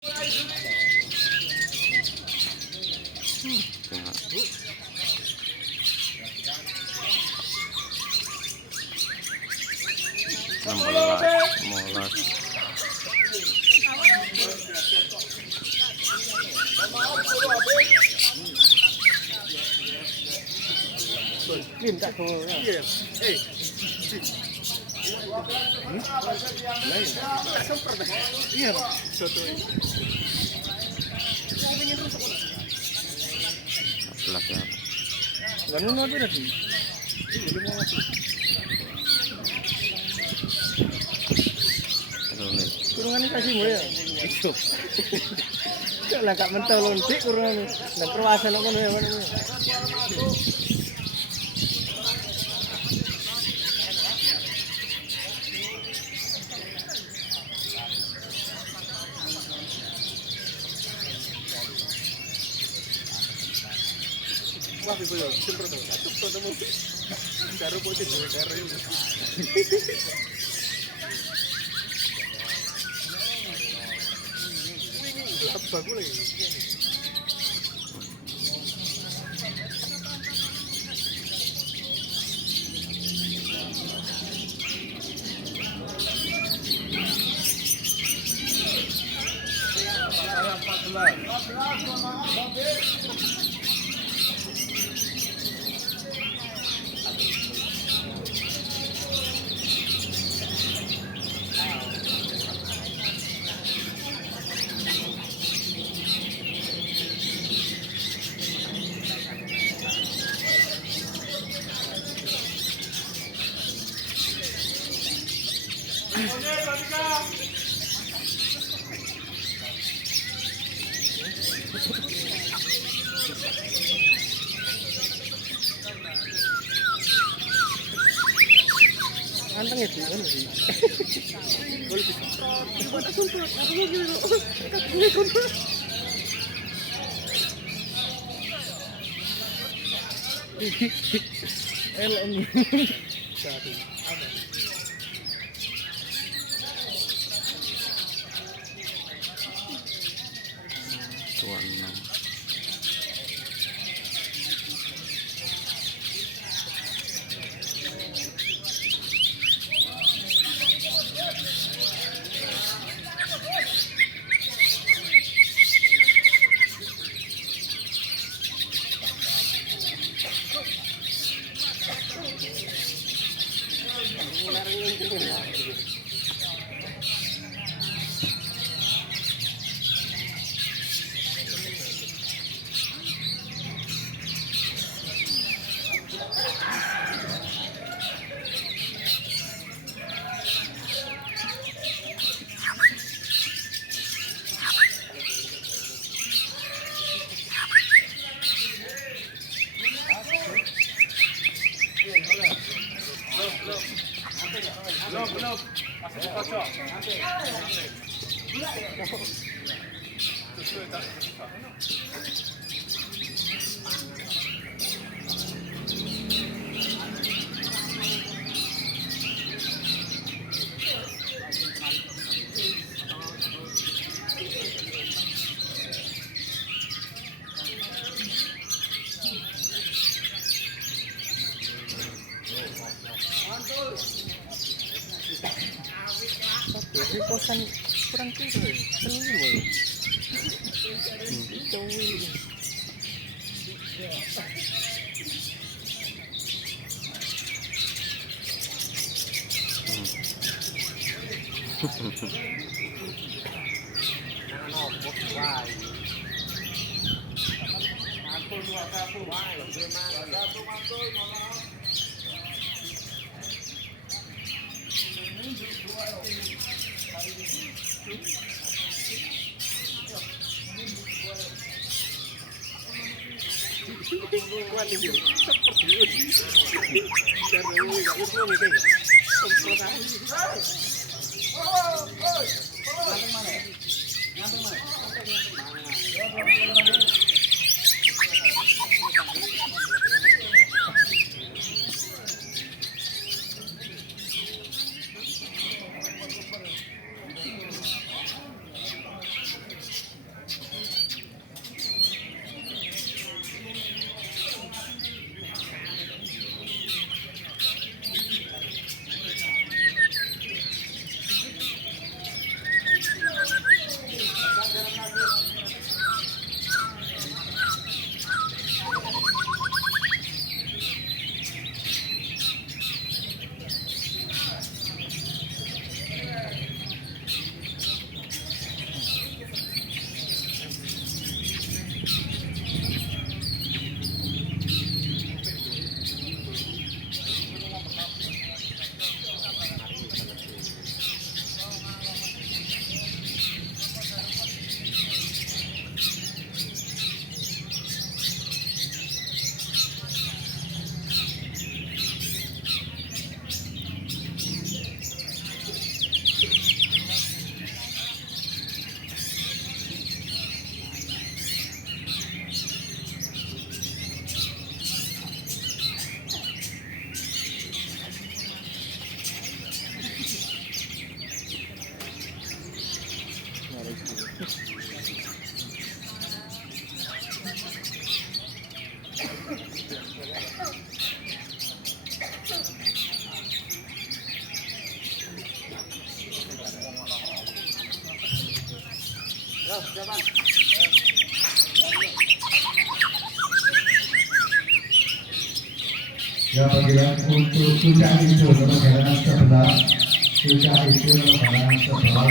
Minta ke iya. Iya, soto. Ganun na din natin. Kurungan kasih mo ya. Iso. Lah gak mentol lontik kurungan. Lah perwasan kok ngono ya. Wah, ibu yo, sempro to. Atuk to temu. Karo putih karo. Tetap bagus lagi. Anteng ya sih, kan sih. Boleh sih. Coba tak kumpul, aku mau gini loh. Katanya kumpul. Elem. Satu. Apa? Tuan. Belum. Masih dikocok. Ini kosan kurang tidur, telur loh. Ya panggilan untuk puncak itu, panggilan sebelah puncak itu panggilan sebelah